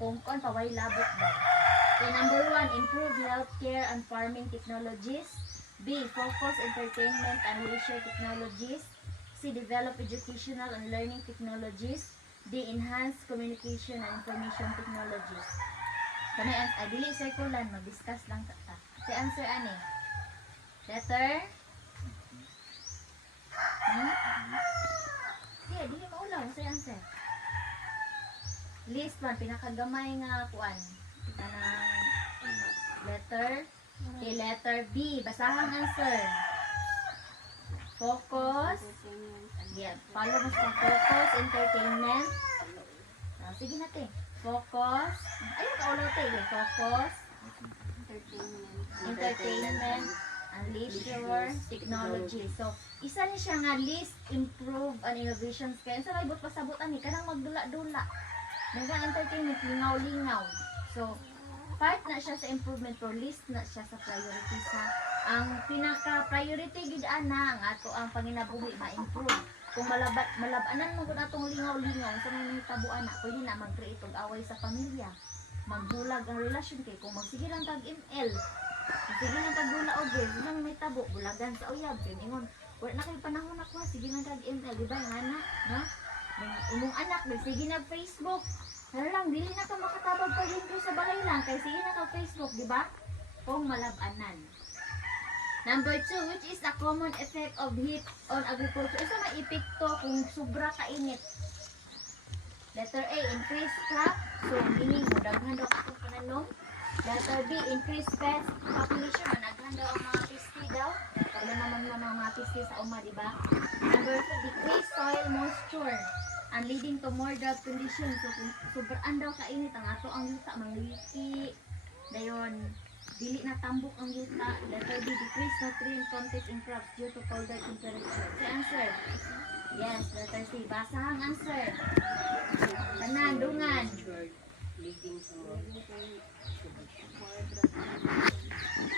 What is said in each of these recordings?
kung paway labot daw. Okay, number 1, improve healthcare and farming technologies. B, focus entertainment and leisure technologies. C, develop educational and learning technologies. D, enhance communication and information technologies. Kani ay dili circular, mag-discuss lang ta. Si answer ani. Letter? Yeah, dili maulaw sa answer. List 1, pinakagamay nga kuan. Letter? Okay, letter B. Basahang answer. Focus. Yeah, follow mo sa focus, entertainment. Sige natin. Focus. Ayun ka ulit eh. Focus. Entertainment. And leisure technology. So, isa ni siya nga list, improve, and innovations. Kaya sa maibot pasabot ani, kanang magdula-dula. Nag-entertainment, lingaw-lingaw. So, part na siya sa improvement, pero list na siya sa priority sa ang pinaka-priority gid ana nga ato ang panginabuhi ma-improve. Kung malabanan mo kun atong lingaw-lingaw sa mga tabuan na, pwede na mag-create og away sa pamilya. Magbulag ang relasyon kay kung magsige lang tag ML. Sige lang tag dula og girl, nang may tabo, bulagan sa uyab kay ningon. Wala na kay panahon ako, sige lang tag ML, di ba yung anak, no? Imong anak, sige na Facebook. Lang, dili na ka makatabag pa rin sa balay lang, kay sige na ka Facebook, di ba? Kung malabanan. Number 2, which is a common effect of heat on agriculture? Isa maipikto kung sobra kainit. Letter A, increase crop. So, meaning, daghan daw akong pananong. Letter B, increase pest population. Managhan daw ang mga pisti daw. Kaya naman mga pisti sa uma, di ba? Number 2, decrease soil moisture and leading to more drought conditions. So, kung sobraan daw kainit, ang ato ang yuta, mangliki. Dayon, dili na tambok ang yuta. Letter B, decrease nutrient content in crops due to colder temperature. Si answer? Yes, letter C. Basahang answer. Tanan, dungan.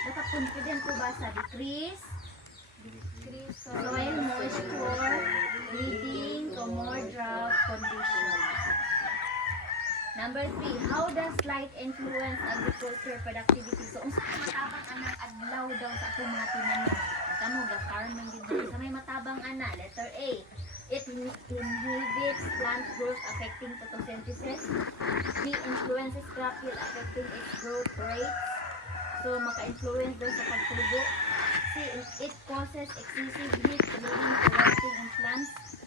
Baka confident ko basa. Decrease soil moisture leading to more drought conditions. Number 3, how does light influence agriculture productivity? So, unsa ka matabang anak adlaw daw sa atong mga tinanom? Tamo ga farming dito sa may matabang ana. Letter A, it inhibits plant growth affecting photosynthesis. B, influences crop yield affecting its growth rates. So, maka-influence daw sa pagtubo. C, it causes excessive heat leading to rotting in plants.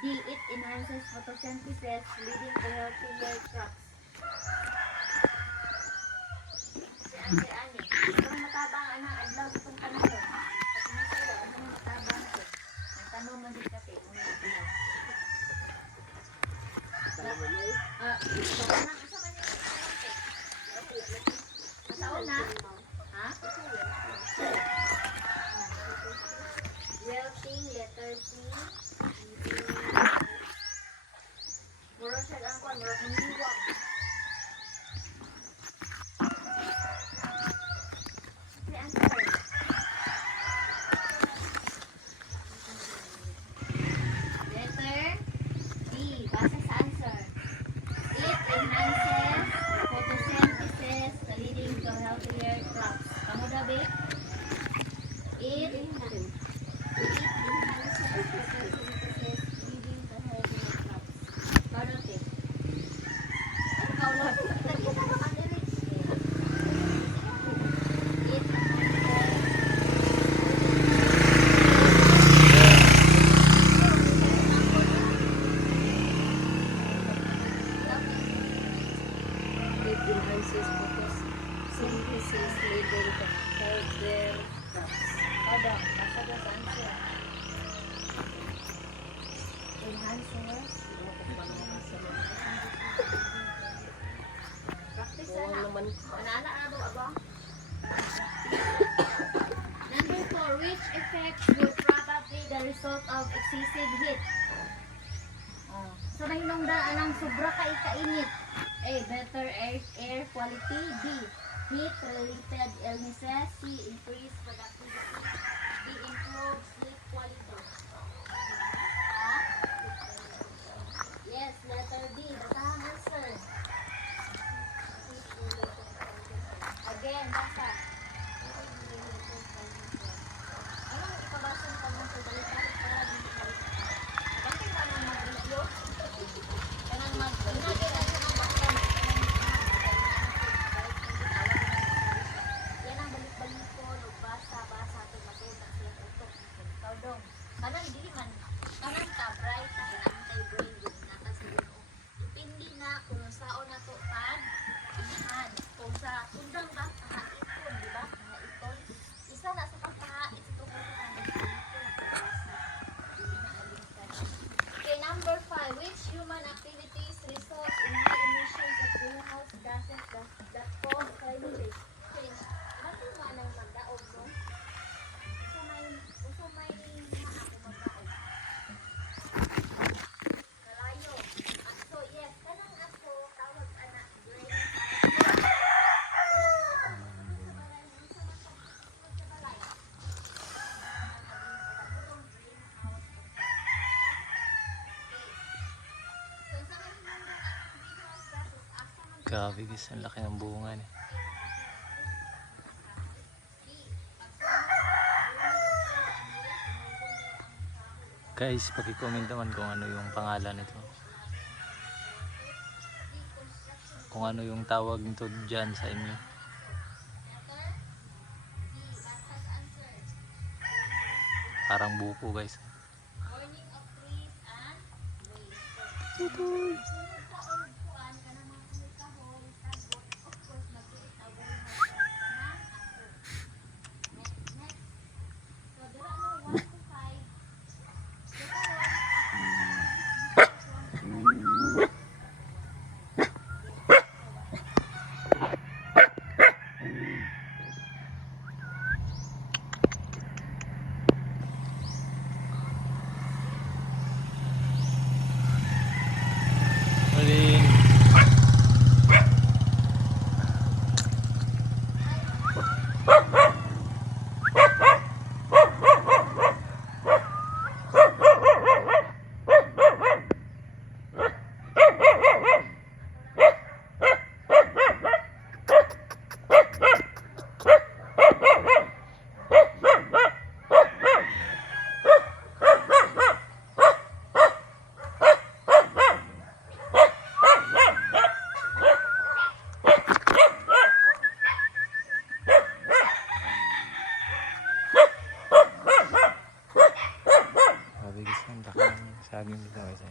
D, it enhances photosynthesis leading to healthier crops. Si answer ani. Kung matabang anang adlaw sa itong tanong. Kasi may sila, ano may matabang ito? Ang tanong man din kasi, kung may adlaw. Sa una? Ha? Welting, letter C. Mura siya ang kuwan, mura kong liwang. Si answer. Letter D. Basa sa answer. It enhances photosynthesis leading to healthier crops. Kamu dabi? It enhances photosynthesis leading to healthier crops. Karote. Ano ka ulo? Nakita ba ang lyrics? It enhances photosynthesis leading to healthier crops. Kada, basa ka sa answer. Enhances. Practice Oo na. naman. Manana na daw abang. Number 4, which effects would probably the result of excessive heat? So nahinungdan anang sobra kay kainit. A, better air quality. B, heat related illnesses. C, increased productivity. D, improved sleep quality. Yes, letter D. Basahang answer. basa. Anong ipabasa ka mo sa balik-balik para di balik. Bakit ka nang mag-review? Kanang mag-inagay na siya ng basa. Yan ang balik-balik ko, basa-basa, tumatuta siya utok. Ikaw dong. Kanang di man, kanang ka-bright, kinantay brain, yun nata sa yun. Dipindi na kung saan na to pag inahan. Kung sa sundang ba, pahaiton, di ba? Pahaiton. Isa na sa pagpahait, ito ko ito ang okay, number 5. Which human activities result in high emissions of greenhouse gases that cause climate change? Bakit mo nang magdaog, no? Uso may mga ako magdaog. Kalayo. Aso, yes. Kanang aso, tawag anak. Grabe guys, ang laki ng bunga niya. Guys, paki-comment naman kung ano yung pangalan nito. Kung ano yung tawag nito dyan sa inyo. Parang buko guys. Warning of trees and waste. Tutoy! Maling. Grabe guys, ang laki ng saging dito guys.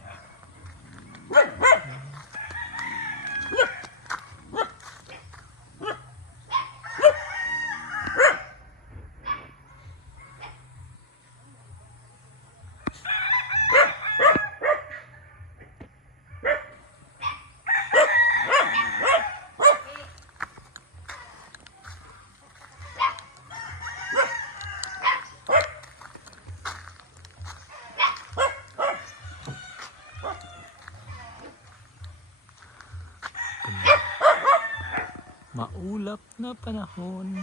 Maulap na panahon.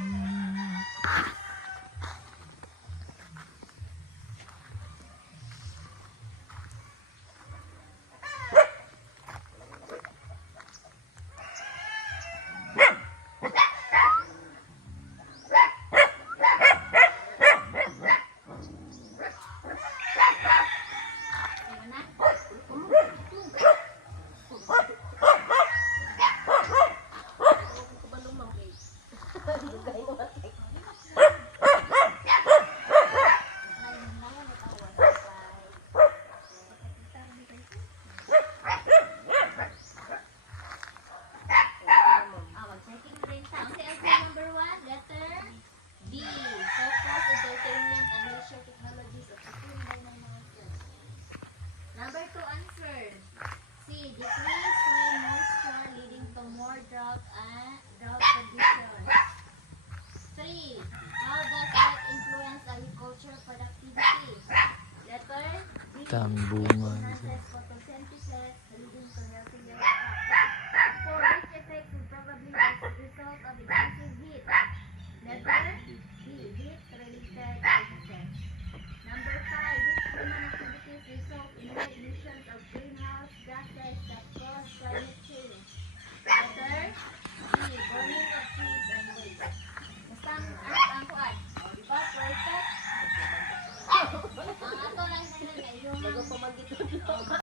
Number 2 answer. C. Decrease soil moisture leading to more drought and drought conditions. 3. How does that influence agriculture productivity? Letter B. Daming bunga. Enhances photosynthesis leading to healthier crops. 4. Which effect would probably result of excessive heat? Letter B. Heat-related illnesses. Number 5. Which human activities result in high emissions of greenhouse gases that cause climate change? Letter C. Burning of trees and waste. Bago pa magitudlo.